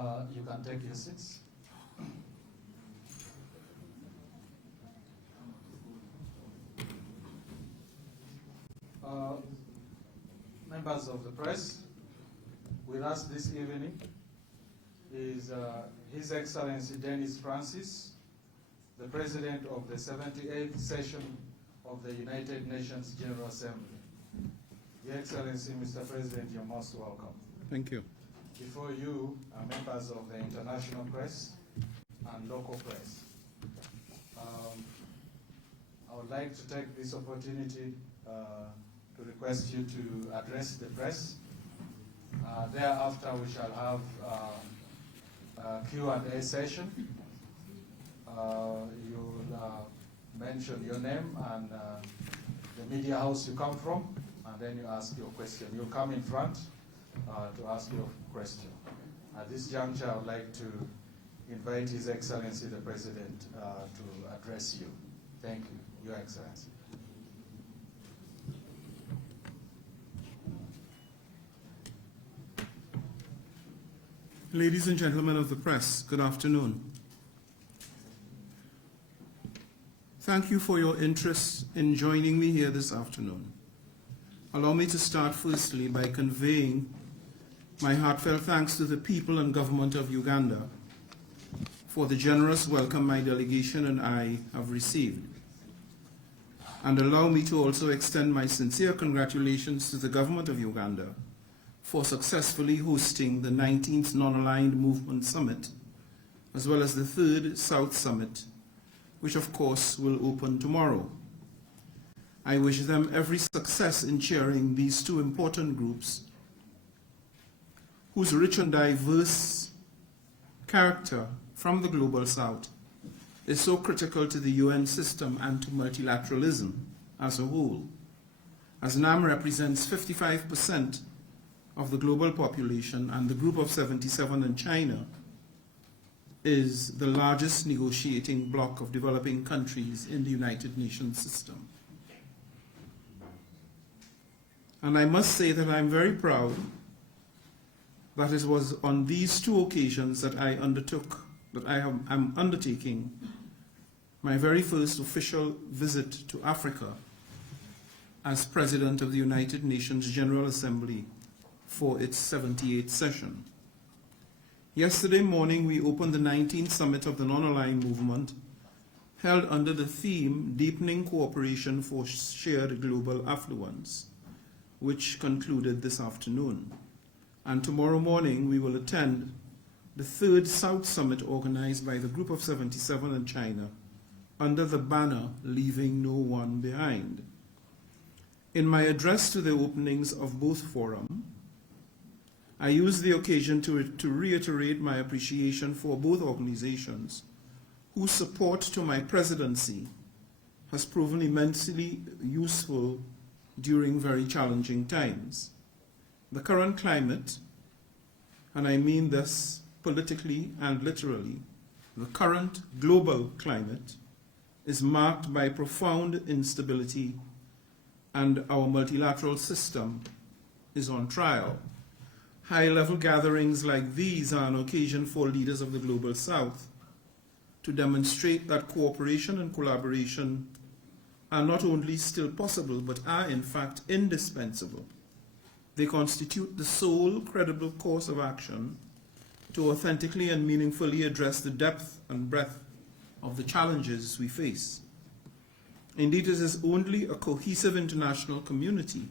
You can take your seats. Members of the press, with us this evening is His Excellency Dennis Francis, the President of the 78th session of the United Nations General Assembly. Your Excellency, Mr. President, you're most welcome. Thank you. Before you are members of the international press and local press. I would like to take this opportunity to request you to address the press. Thereafter, we shall have a Q&A session. You'll mention your name and the media house you come from, and then you ask your question. You'll come in front to ask your question. At this juncture, I would like to invite His Excellency the President to address you. Thank you, Your Excellency. Ladies and gentlemen of the press, good afternoon. Thank you for your interest in joining me here this afternoon. Allow me to start firstly by conveying my heartfelt thanks to the people and government of Uganda for the generous welcome my delegation and I have received. And allow me to also extend my sincere congratulations to the government of Uganda for successfully hosting the 19th Non-Aligned Movement Summit, as well as the 3rd South Summit, which of course will open tomorrow. I wish them every success in chairing these two important groups, whose rich and diverse character from the Global South is so critical to the UN system and to multilateralism as a whole, as NAM represents 55% of the global population, and the Group of 77 in China is the largest negotiating bloc of developing countries in the United Nations system. And I must say that I'm very proud that it was on these two occasions that I'm undertaking my very first official visit to Africa as President of the United Nations General Assembly for its 78th session. Yesterday morning, we opened the 19th Summit of the Non-Aligned Movement, held under the theme Deepening Cooperation for Shared Global Affluence, which concluded this afternoon. And tomorrow morning, we will attend the 3rd South Summit organized by the Group of 77 in China under the banner Leaving No One Behind. In my address to the openings of both forums, I used the occasion to reiterate my appreciation for both organizations, whose support to my presidency has proven immensely useful during very challenging times. The current climate, and I mean this politically and literally, the current global climate is marked by profound instability, and our multilateral system is on trial. High-level gatherings like these are an occasion for leaders of the Global South to demonstrate that cooperation and collaboration are not only still possible, but are in fact indispensable. They constitute the sole credible course of action to authentically and meaningfully address the depth and breadth of the challenges we face. Indeed, it is only a cohesive international community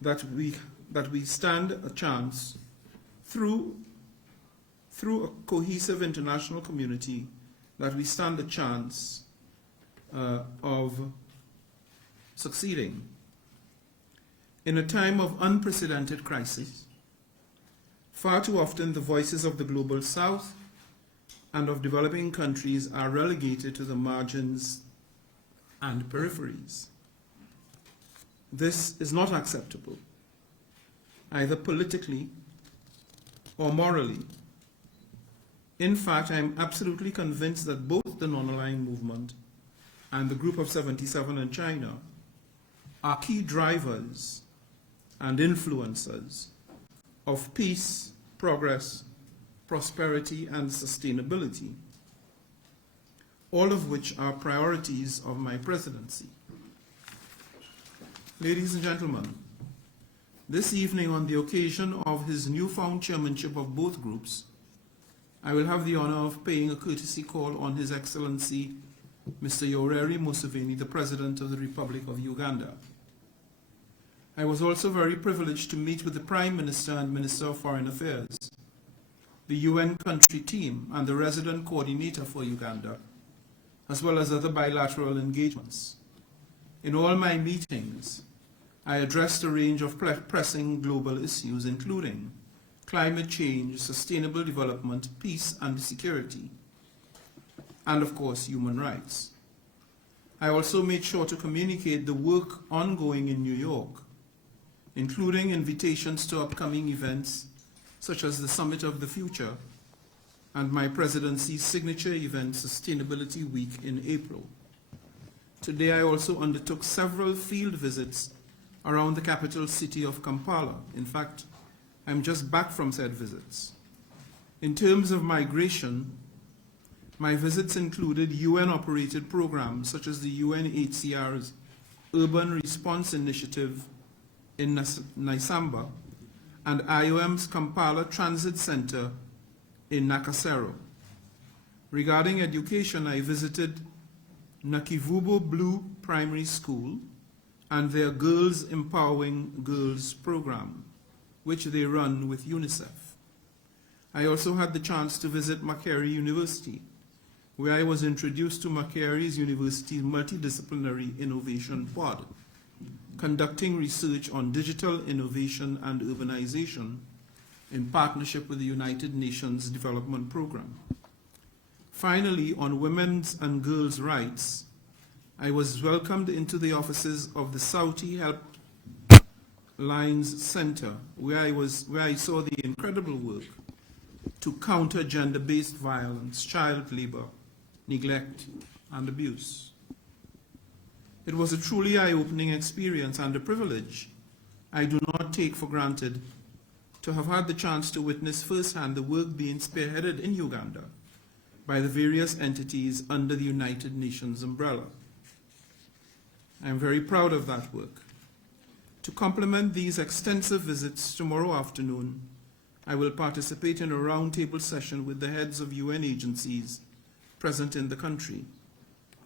that we stand a chance through a cohesive international community that we stand a chance of succeeding. In a time of unprecedented crisis, far too often the voices of the Global South and of developing countries are relegated to the margins and peripheries. This is not acceptable, either politically or morally. In fact, I am absolutely convinced that both the Non-Aligned Movement and the Group of 77 in China are key drivers and influencers of peace, progress, prosperity, and sustainability, all of which are priorities of my presidency. Ladies and gentlemen, this evening, on the occasion of his newfound chairmanship of both groups, I will have the honor of paying a courtesy call on His Excellency Mr. Yoweri Museveni, the President of the Republic of Uganda. I was also very privileged to meet with the Prime Minister and Minister of Foreign Affairs, the UN country team, and the resident coordinator for Uganda, as well as other bilateral engagements. In all my meetings, I addressed a range of pressing global issues, including climate change, sustainable development, peace and security, and of course, human rights. I also made sure to communicate the work ongoing in New York, including invitations to upcoming events such as the Summit of the Future and my presidency's signature event, Sustainability Week, in April. Today, I also undertook several field visits around the capital city of Kampala. In fact, I'm just back from said visits. In terms of migration, my visits included UN-operated programs such as the UNHCR's Urban Response Initiative in Naisamba and IOM's Kampala Transit Center in Nakasero. Regarding education, I visited Nakivubo Blue Primary School and their Girls Empowering Girls program, which they run with UNICEF. I also had the chance to visit Makerere University, where I was introduced to Makerere University's Multidisciplinary Innovation Pod, conducting research on digital innovation and urbanization in partnership with the United Nations Development Programme. Finally, on women's and girls' rights, I was welcomed into the offices of the Saudi Helplines Center, where I saw the incredible work to counter gender-based violence, child labor, neglect, and abuse. It was a truly eye-opening experience and a privilege I do not take for granted to have had the chance to witness firsthand the work being spearheaded in Uganda by the various entities under the United Nations umbrella. I am very proud of that work. To complement these extensive visits, tomorrow afternoon, I will participate in a roundtable session with the heads of UN agencies present in the country,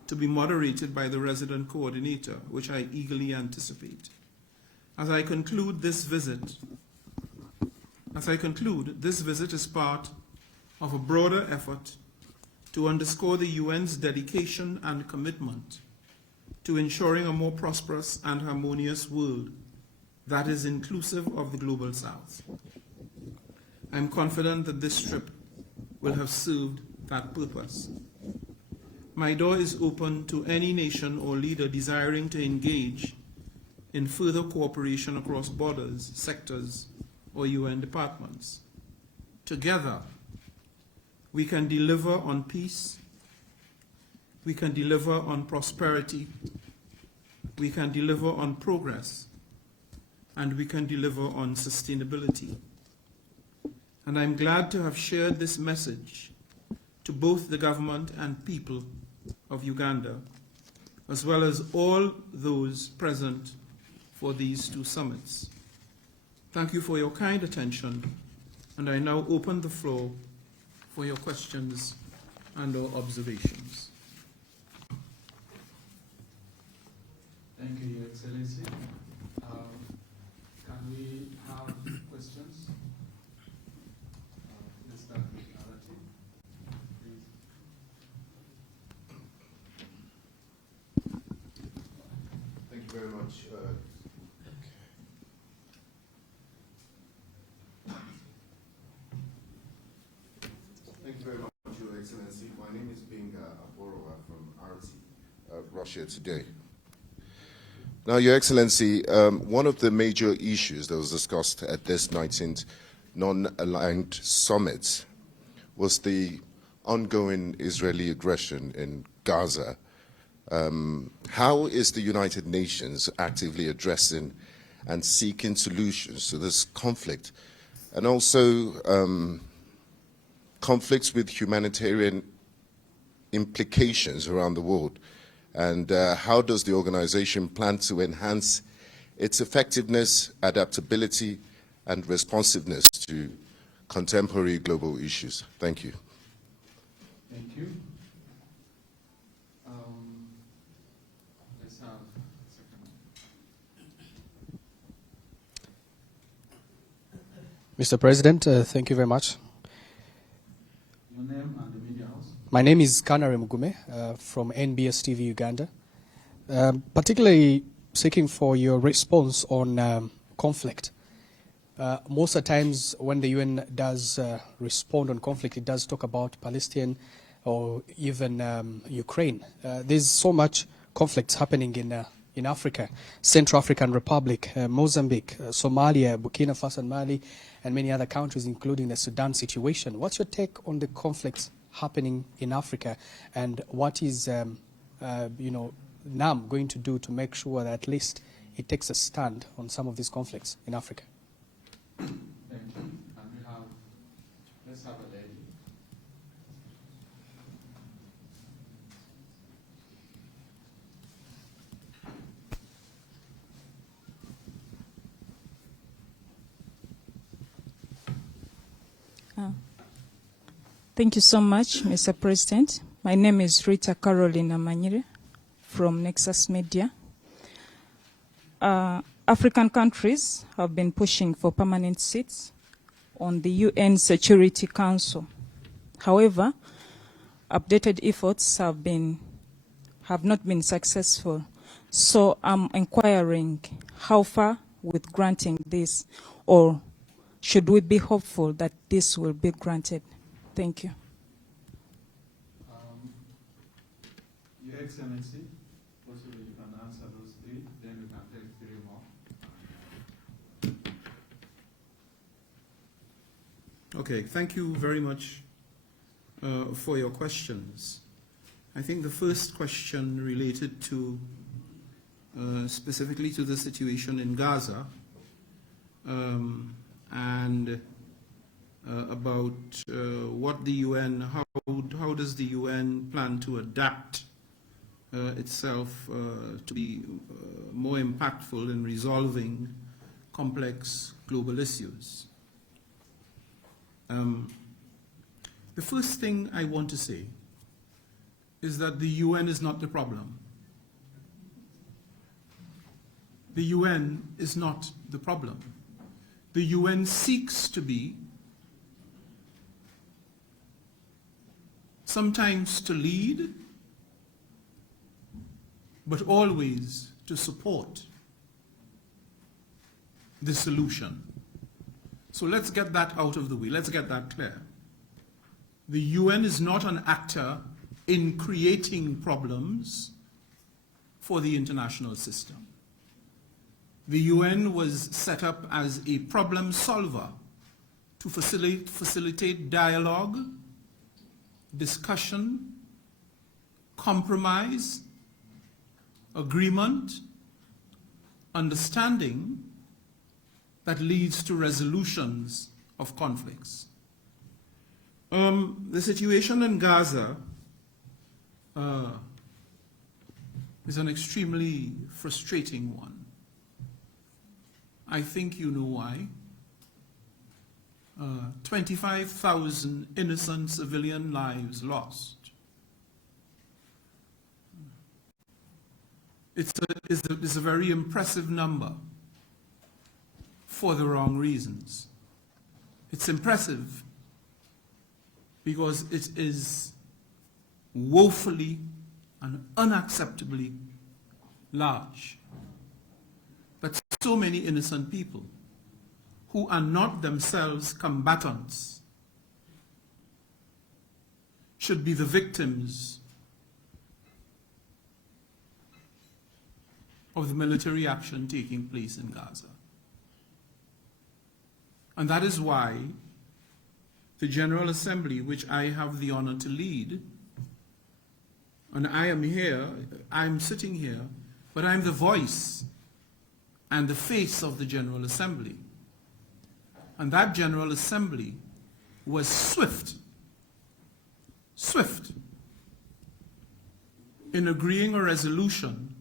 to be moderated by the resident coordinator, which I eagerly anticipate. As I conclude, this visit is part of a broader effort to underscore the UN's dedication and commitment to ensuring a more prosperous and harmonious world that is inclusive of the Global South. I am confident that this trip will have served that purpose. My door is open to any nation or leader desiring to engage in further cooperation across borders, sectors, or UN departments. Together, we can deliver on peace, we can deliver on prosperity, we can deliver on progress, and we can deliver on sustainability. And I'm glad to have shared this message to both the government and people of Uganda, as well as all those present for these two summits. Thank you for your kind attention, and I now open the floor for your questions and/or observations. Thank you, Your Excellency. Can we have questions? Let's start with Narati, please. Thank you very much. Thank you very much, Your Excellency. My name is Binga Aborowa from RT, Russia Today. Now, Your Excellency, one of the major issues that was discussed at this 19th non-aligned summit was the ongoing Israeli aggression in Gaza. How is the United Nations actively addressing and seeking solutions to this conflict? And also, conflicts with humanitarian implications around the world? And how does the organization plan to enhance its effectiveness, adaptability, and responsiveness to contemporary global issues? Thank you. Thank you. Let's have a second. Mr. President, thank you very much. Your name and the media house. My name is Kanare Mugume from NBS TV Uganda. Particularly seeking for your response on conflict. Most of the times when the UN does respond on conflict, it does talk about Palestine or even Ukraine. There's so much conflicts happening in Africa, Central African Republic, Mozambique, Somalia, Burkina Faso and Mali, and many other countries, including the Sudan situation. What's your take on the conflicts happening in Africa, and what is NAM going to do to make sure that at least it takes a stand on some of these conflicts in Africa? Thank you. And let's have a lady. Thank you so much, Mr. President. My name is Rita Caroline Amanyire from Nexus Media. African countries have been pushing for permanent seats on the UN Security Council. However, updated efforts have not been successful. So I'm inquiring how far with granting this, or should we be hopeful that this will be granted? Thank you. Your Excellency, possibly you can answer those three, then we can take three more. Okay, thank you very much for your questions. I think the first question related to specifically to the situation in Gaza and about what the UN, how does the UN plan to adapt itself to be more impactful in resolving complex global issues. The first thing I want to say is that the UN is not the problem. The UN is not the problem. The UN seeks to be, sometimes to lead, but always to support the solution. So let's get that out of the way. Let's get that clear. The UN is not an actor in creating problems for the international system. The UN was set up as a problem solver to facilitate dialogue, discussion, compromise, agreement, understanding that leads to resolutions of conflicts. The situation in Gaza is an extremely frustrating one. I think you know why. 25,000 innocent civilian lives lost. It's a very impressive number for the wrong reasons. It's impressive because it is woefully and unacceptably large. But so many innocent people who are not themselves combatants should be the victims of the military action taking place in Gaza. And that is why the General Assembly, which I have the honor to lead, and I am here, I'm sitting here, but I'm the voice and the face of the General Assembly. And that General Assembly was swift swift in agreeing a resolution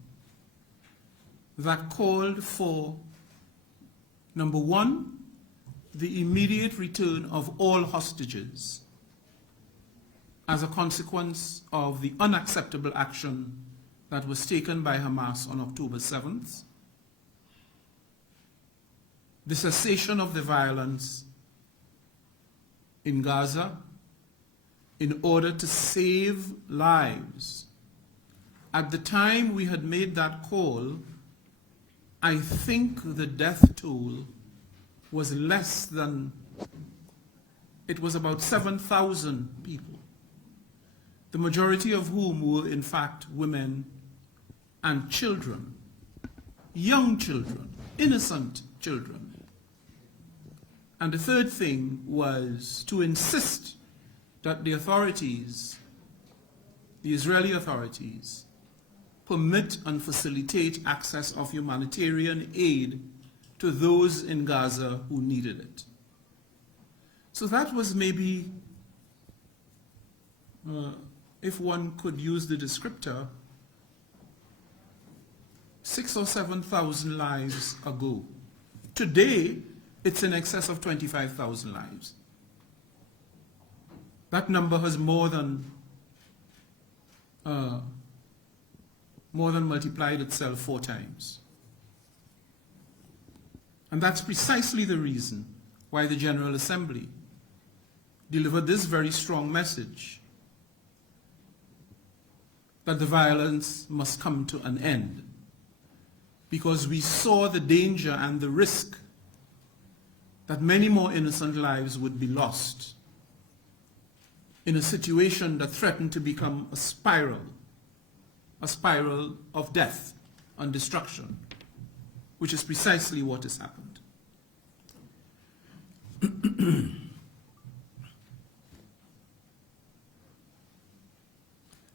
that called for, number one, the immediate return of all hostages as a consequence of the unacceptable action that was taken by Hamas on October 7th, the cessation of the violence in Gaza in order to save lives. At the time we had made that call, I think the death toll was less than, it was about 7,000 people, the majority of whom were in fact women and children, young children, innocent children. And the third thing was to insist that the authorities, the Israeli authorities, permit and facilitate access of humanitarian aid to those in Gaza who needed it. So that was maybe, if one could use the descriptor, 6,000 or 7,000 lives ago. Today, it's in excess of 25,000 lives. That number has more than multiplied itself 4 times. And that's precisely the reason why the General Assembly delivered this very strong message that the violence must come to an end, because we saw the danger and the risk that many more innocent lives would be lost in a situation that threatened to become a spiral of death and destruction, which is precisely what has happened.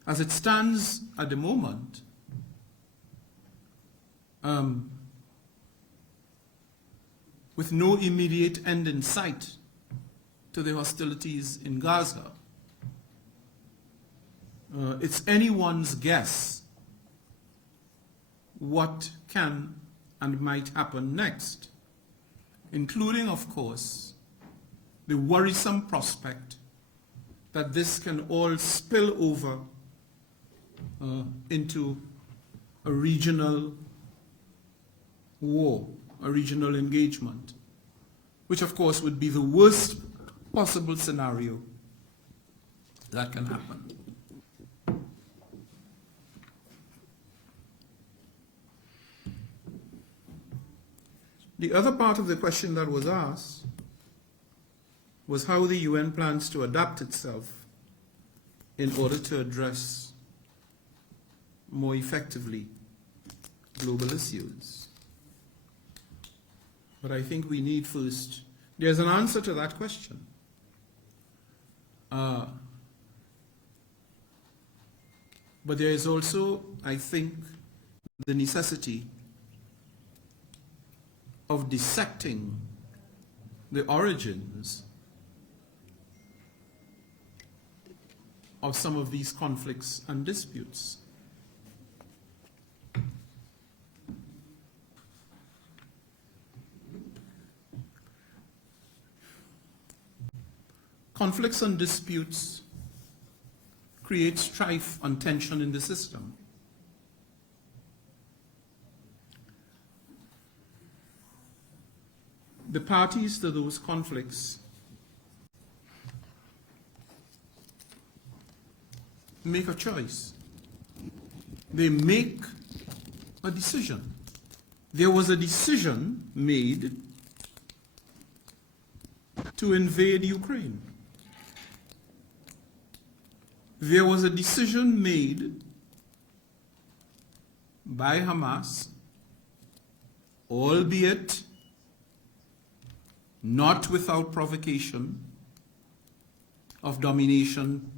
As it stands at the moment, with no immediate end in sight to the hostilities in Gaza, it's anyone's guess what can and might happen next, including, of course, the worrisome prospect that this can all spill over into a regional war, a regional engagement, which of course would be the worst possible scenario that can happen. The other part of the question that was asked was how the UN plans to adapt itself in order to address more effectively global issues. But I think we need first, there's an answer to that question. But there is also, I think, the necessity of dissecting the origins of some of these conflicts and disputes. Conflicts and disputes create strife and tension in the system. The parties to those conflicts make a choice. They make a decision. There was a decision made to invade Ukraine. There was a decision made by Hamas, albeit not without provocation, of domination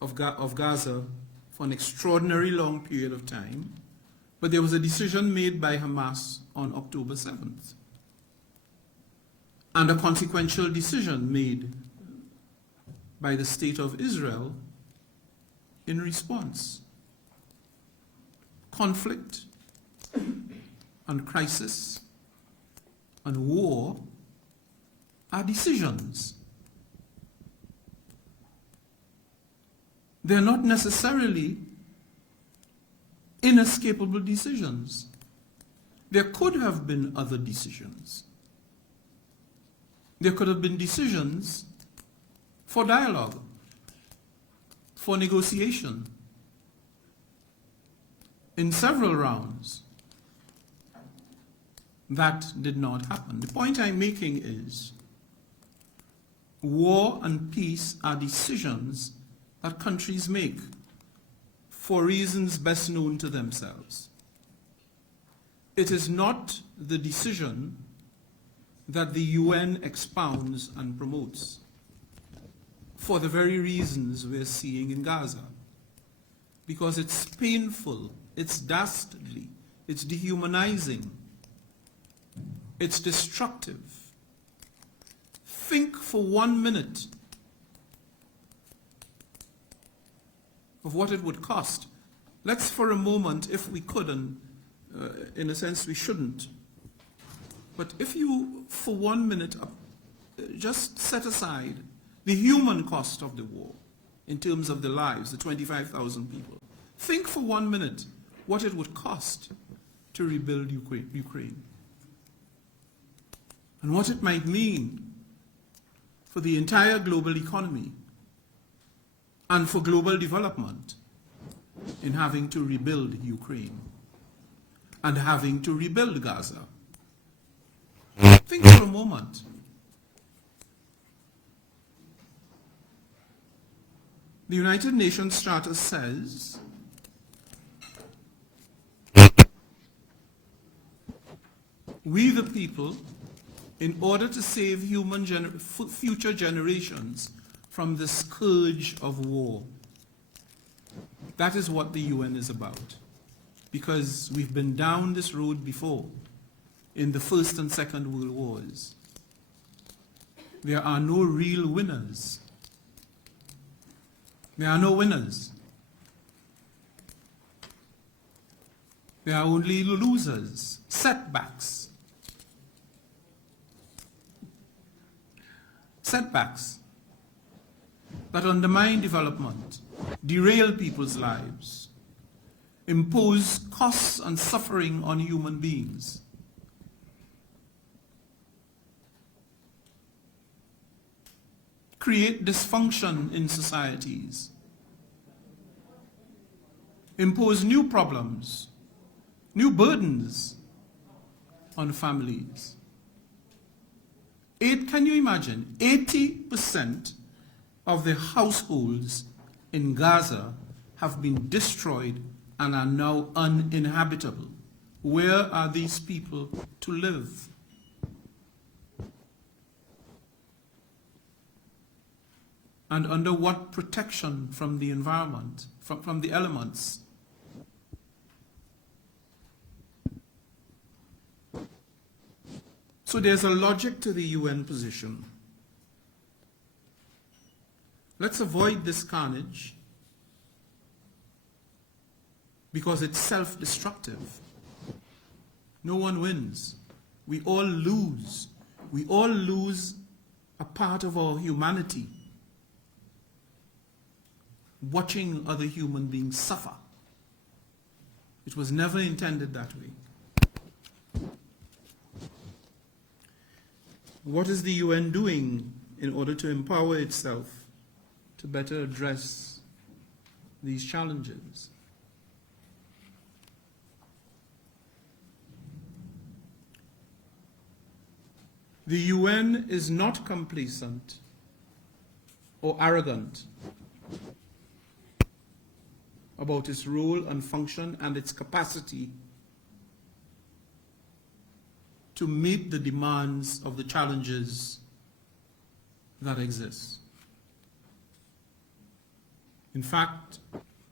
of Gaza for an extraordinary long period of time, but there was a decision made by Hamas on October 7th, and a consequential decision made by the State of Israel in response. Conflict and crisis and war are decisions. They're not necessarily inescapable decisions. There could have been other decisions. There could have been decisions for dialogue, for negotiation, in several rounds. That did not happen. The point I'm making is war and peace are decisions that countries make for reasons best known to themselves. It is not the decision that the UN expounds and promotes for the very reasons we're seeing in Gaza. Because it's painful, it's dastardly, it's dehumanizing, it's destructive. Think for 1 minute of what it would cost. Let's for a moment, if we could, and in a sense we shouldn't, but if you for 1 minute just set aside the human cost of the war in terms of the lives, the 25,000 people, think for 1 minute what it would cost to rebuild Ukraine and what it might mean for the entire global economy and for global development in having to rebuild Ukraine and having to rebuild Gaza. Think for a moment. The United Nations Charter says we the people, in order to save future generations from the scourge of war. That is what the UN is about. Because we've been down this road before in the First and Second World Wars. There are no real winners. There are no winners. There are only losers, setbacks. Setbacks that undermine development, derail people's lives, impose costs and suffering on human beings. Create dysfunction in societies, impose new problems, new burdens on families. Can you imagine? 80% of the households in Gaza have been destroyed and are now uninhabitable. Where are these people to live? And under what protection from the environment, from the elements? So there's a logic to the UN position. Let's avoid this carnage because it's self-destructive. No one wins. We all lose. We all lose a part of our humanity watching other human beings suffer. It was never intended that way. What is the UN doing in order to empower itself to better address these challenges? The UN is not complacent or arrogant about its role and function and its capacity to meet the demands of the challenges that exist. In fact,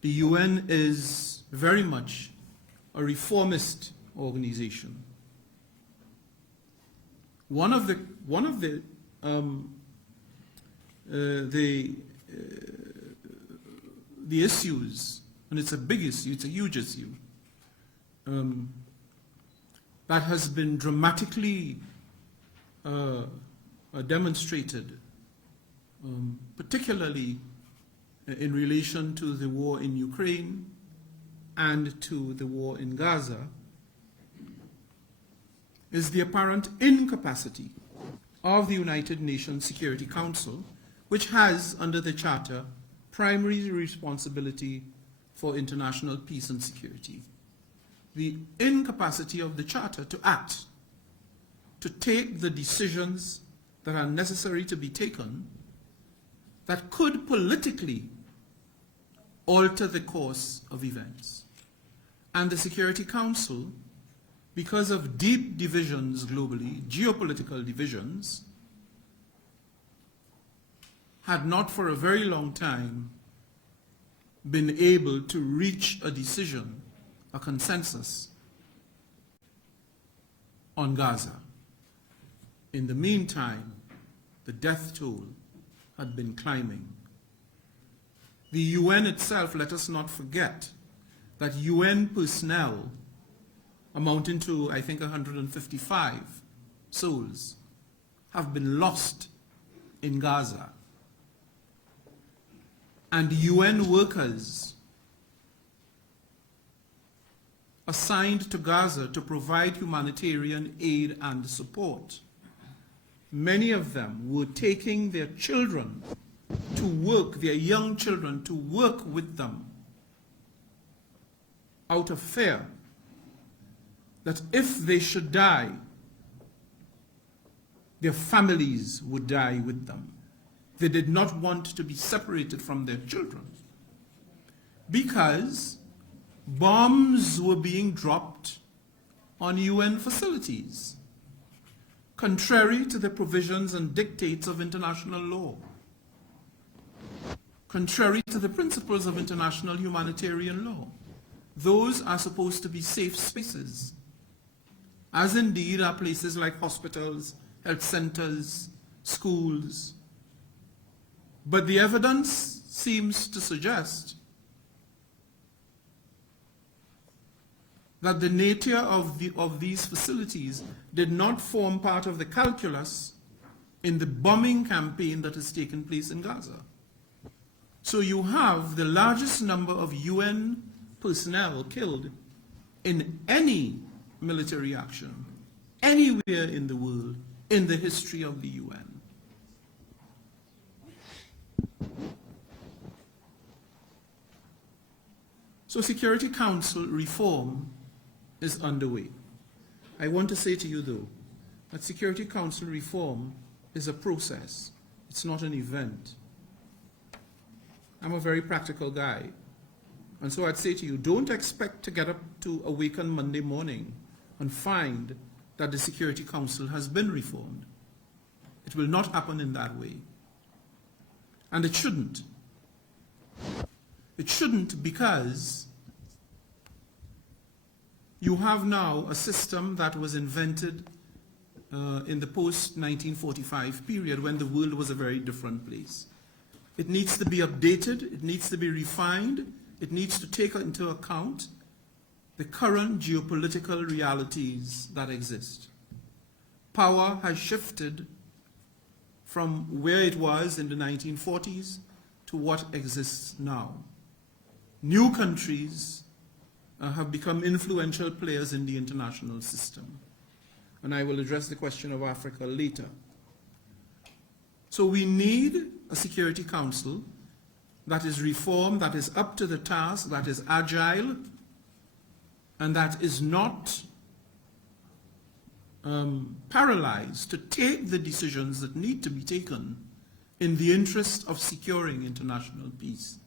the UN is very much a reformist organization. One of the the issues, and it's a big issue, it's a huge issue, that has been dramatically demonstrated, particularly in relation to the war in Ukraine and to the war in Gaza, is the apparent incapacity of the United Nations Security Council, which has, under the Charter, primary responsibility for international peace and security. The incapacity of the Charter to act, to take the decisions that are necessary to be taken, that could politically alter the course of events. And the Security Council, because of deep divisions globally, geopolitical divisions, had not for a very long time been able to reach a decision, a consensus on Gaza. In the meantime, the death toll had been climbing. The UN itself, let us not forget that UN personnel amounting to, I think, 155 souls have been lost in Gaza. And UN workers assigned to Gaza to provide humanitarian aid and support, many of them were taking their children to work, their young children to work with them out of fear that if they should die, their families would die with them. They did not want to be separated from their children because bombs were being dropped on UN facilities, contrary to the provisions and dictates of international law, contrary to the principles of international humanitarian law. Those are supposed to be safe spaces, as indeed are places like hospitals, health centers, schools. But the evidence seems to suggest that the nature of these facilities did not form part of the calculus in the bombing campaign that has taken place in Gaza. So you have the largest number of UN personnel killed in any military action anywhere in the world in the history of the UN. So Security Council reform is underway. I want to say to you, though, that Security Council reform is a process. It's not an event. I'm a very practical guy. And so I'd say to you, don't expect to get up to awaken Monday morning and find that the Security Council has been reformed. It will not happen in that way. And it shouldn't. It shouldn't because you have now a system that was invented in the post-1945 period when the world was a very different place. It needs to be updated, it needs to be refined, it needs to take into account the current geopolitical realities that exist. Power has shifted from where it was in the 1940s to what exists now. New countries have become influential players in the international system. And I will address the question of Africa later. So we need a Security Council that is reformed, that is up to the task, that is agile, and that is not paralyzed to take the decisions that need to be taken in the interest of securing international peace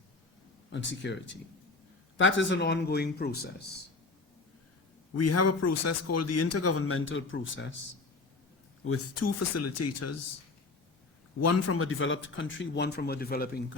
and security. That is an ongoing process. We have a process called the intergovernmental process with two facilitators, one from a developed country, one from a developing country.